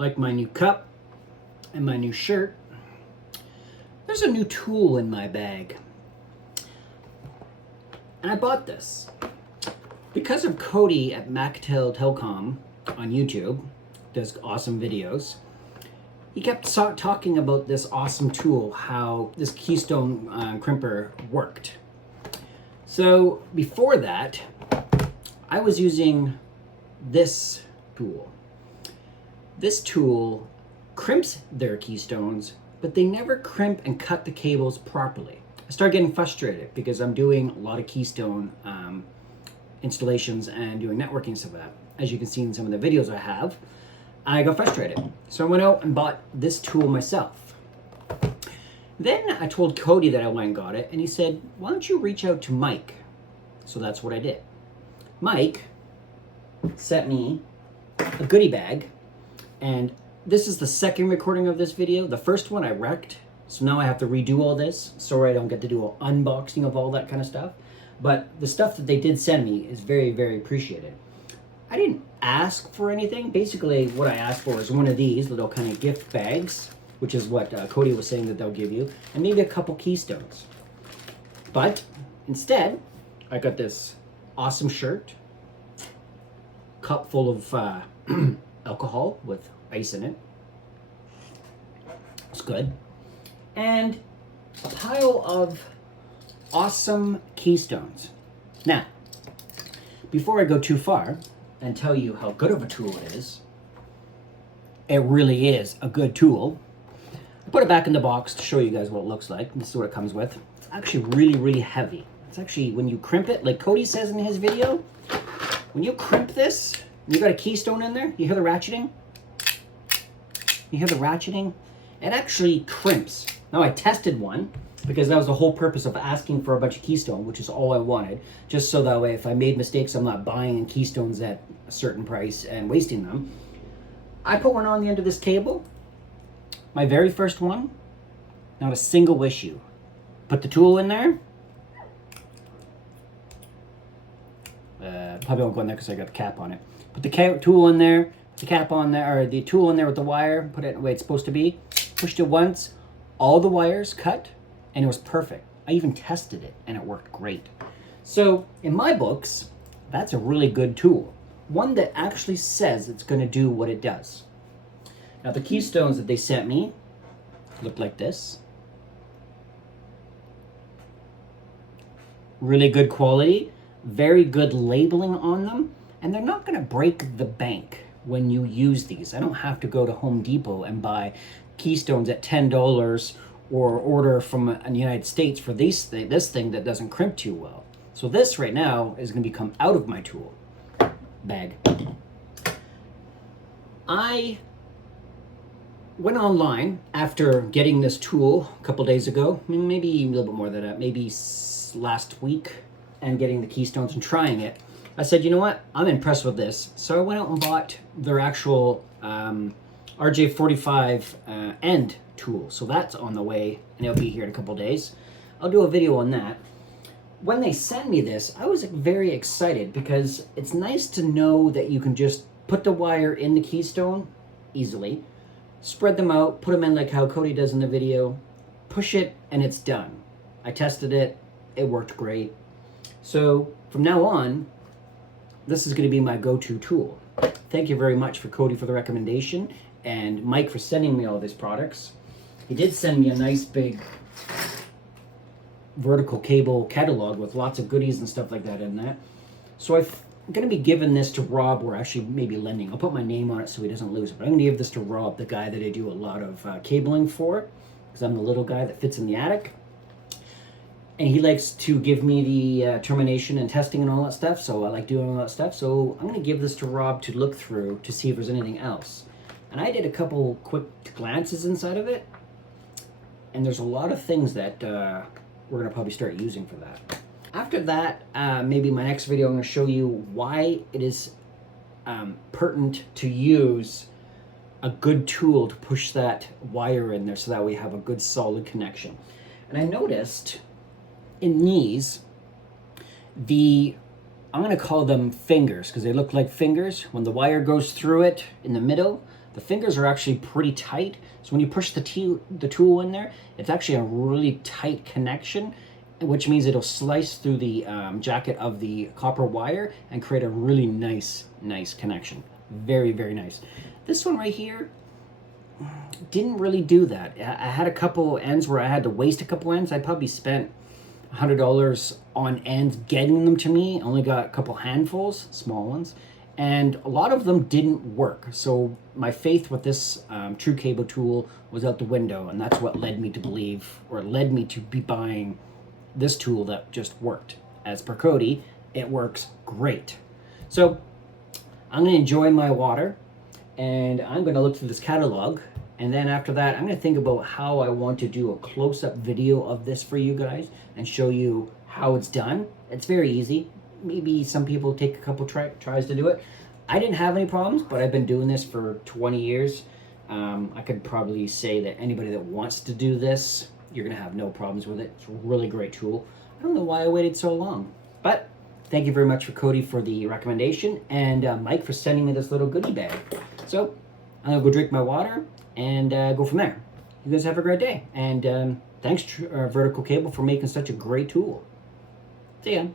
Like my new cup and my new shirt, there's a new tool in my bag. And I bought this because of Cody at Mactelcom on YouTube, does awesome videos. He kept talking about this awesome tool, how this Keystone crimper worked. So before that, I was using this tool. This tool crimps their Keystones, but they never crimp and cut the cables properly. I started getting frustrated because I'm doing a lot of Keystone installations and doing networking stuff like that. As you can see in some of the videos I have, I got frustrated. So I went out and bought this tool myself. Then I told Cody that I went and got it, and he said, why don't you reach out to Mike? So that's what I did. Mike sent me a goodie bag, and this is the second recording of this video. The first one I wrecked, so now I have to redo all this. Sorry I don't get to do an unboxing of all that kind of stuff, but the stuff that they did send me is very, very appreciated. I didn't ask for anything. Basically, what I asked for is one of these little kind of gift bags, which is what Cody was saying that they'll give you, and maybe a couple Keystones. But instead, I got this awesome shirt, cup full of alcohol with ice in it. It's good. And a pile of awesome Keystones. Now, before I go too far and tell you how good of a tool it is really is a good tool. I put it back in the box to show you guys what it looks like. This is what it comes with. It's actually really, really heavy. It's actually, when you crimp it, like Cody says in his video, when you crimp this, you got a Keystone in there, you hear the ratcheting? You hear the ratcheting? It actually crimps. Now I tested one, because that was the whole purpose of asking for a bunch of Keystone, which is all I wanted, just so that way if I made mistakes, I'm not buying Keystones at a certain price and wasting them. I put one on the end of this cable, my very first one, not a single issue. Put the tool in there. Probably won't go in there because I got the cap on it. Put the tool in there, the cap on there, or the tool in there with the wire, put it the way it's supposed to be. Pushed it once, all the wires cut, and it was perfect. I even tested it, and it worked great. So, in my books, that's a really good tool. One that actually says it's going to do what it does. Now, the Keystones that they sent me look like this. Really good quality, very good labeling on them, and they're not going to break the bank when you use these. I don't have to go to Home Depot and buy Keystones at $10 or order from the United States for this thing that doesn't crimp too well. So this right now is going to become out of my tool bag. I went online after getting this tool a couple days ago, maybe a little bit more than that, maybe last week, and getting the Keystones and trying it. I said, you know what, I'm impressed with this. So I went out and bought their actual RJ45 end tool. So that's on the way, and it'll be here in a couple days. I'll do a video on that. When they sent me this, I was very excited because it's nice to know that you can just put the wire in the Keystone easily, spread them out, put them in like how Cody does in the video, push it, and it's done. I tested it. It worked great. So from now on, this is going to be my go-to tool. Thank you very much for Cody for the recommendation, and Mike for sending me all these products. He did send me a nice big VerticalCable catalog with lots of goodies and stuff like that in that. So I'm going to be giving this to Rob, or actually maybe lending. I'll put my name on it so he doesn't lose it. But I'm going to give this to Rob, the guy that I do a lot of cabling for, because I'm the little guy that fits in the attic. And he likes to give me the termination and testing and all that stuff, so I like doing all that stuff. So I'm going to give this to Rob to look through to see if there's anything else. And I did a couple quick glances inside of it, and there's a lot of things that we're going to probably start using for that. After that, maybe my next video I'm going to show you why it is pertinent to use a good tool to push that wire in there so that we have a good solid connection. And I noticed in these, I'm going to call them fingers because they look like fingers. When the wire goes through it in the middle, The fingers are actually pretty tight, so when you push the tool in there, it's actually a really tight connection, which means it'll slice through the jacket of the copper wire and create a really nice connection. Very, very nice. This one right here didn't really do that. I had a couple ends where I had to waste a couple ends. I probably spent $100 on ends getting them to me. I only got a couple handfuls, small ones, and a lot of them didn't work. So my faith with this True Cable tool was out the window, and that's what led me to believe, or led me to be buying this tool that just worked. As per Cody, it works great. So I'm going to enjoy my water, and I'm going to look through this catalog, and then after that I'm going to think about how I want to do a close-up video of this for you guys and show you how it's done. It's very easy. Maybe some people take a couple tries to do it. I didn't have any problems, but I've been doing this for 20 years. I could probably say that anybody that wants to do this, you're going to have no problems with it. It's a really great tool. I don't know why I waited so long, but thank you very much for Cody for the recommendation, and Mike for sending me this little goodie bag. So I'm going to go drink my water and go from there. You guys have a great day, and thanks VerticalCable for making such a great tool. See ya.